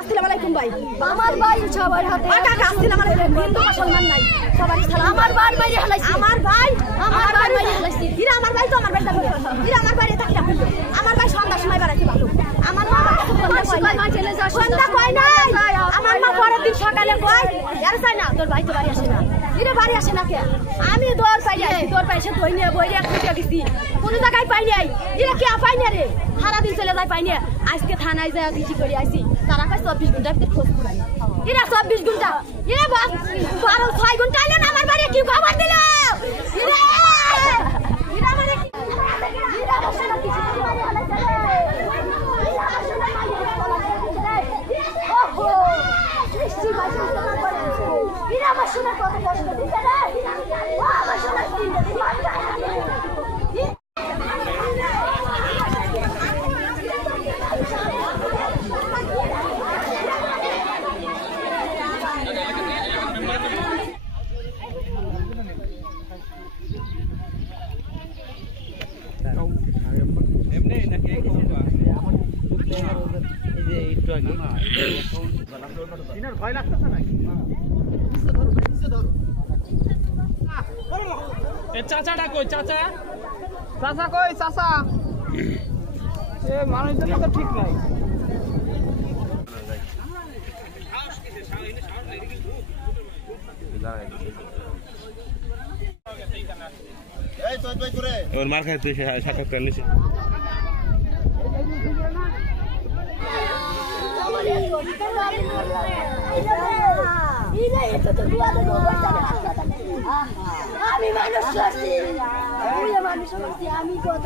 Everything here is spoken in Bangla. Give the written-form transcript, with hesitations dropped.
আসসালামু আলাইকুম ভাই। আমার ভাই সবার হাতে আসসালামু আলাইকুম। হিন্দু মুসলমান নাই, সবার সালাম। আমার ভাই বাইরে হালাইছি, আমার ভাই বাইরে হালাইছি। ইরা আমার ভাই তো আমার ভাই থাকে, ইরা আমার বাইরে থাকে না। আমার ভাই সন্ধ্যার সময় বেড়াইতে ভালো। আমার মা সন্ধ্যা কয় নাই, আমার মা পরের দিন সকালে কয় আর চাই না তোর ভাই তো বাড়ি আসে না। ইরে বাড়ি আসে না কে? আমি দৌড় পাই সে দই নিয়ে বই নিয়ে খুঁজে গেছি, কোনো জায়গায় পাই নাই। ইরা কে পাই না রে, সারাদিন চলে যায় পাই না। আজকে থানায় যায় কিছু করে আইছি, তারা কাছে 24 ঘন্টা খোঁজ করাই। ইরা 24 ঘন্টা, ইরে 6 ঘন্টা এলেন আমার বাড়ি কি খবর দিল? ইরা ইরা মানে ইরা বসে না কিছু বাড়ি হালাইছে রে। ইরা বসে না মাইরে ওহো সৃষ্টি বাজে তোমার করে। ইরা বসে না কত কষ্ট দিতে রে। ও বসে না দিন দিন মারটা। চাচাটা কই? চাচা কই? চাচা এ মানুষজন তো ঠিক নাই। ওর মার খাইতে সাক্ষাৎকার নিছে। আমি মানুষ আমি কত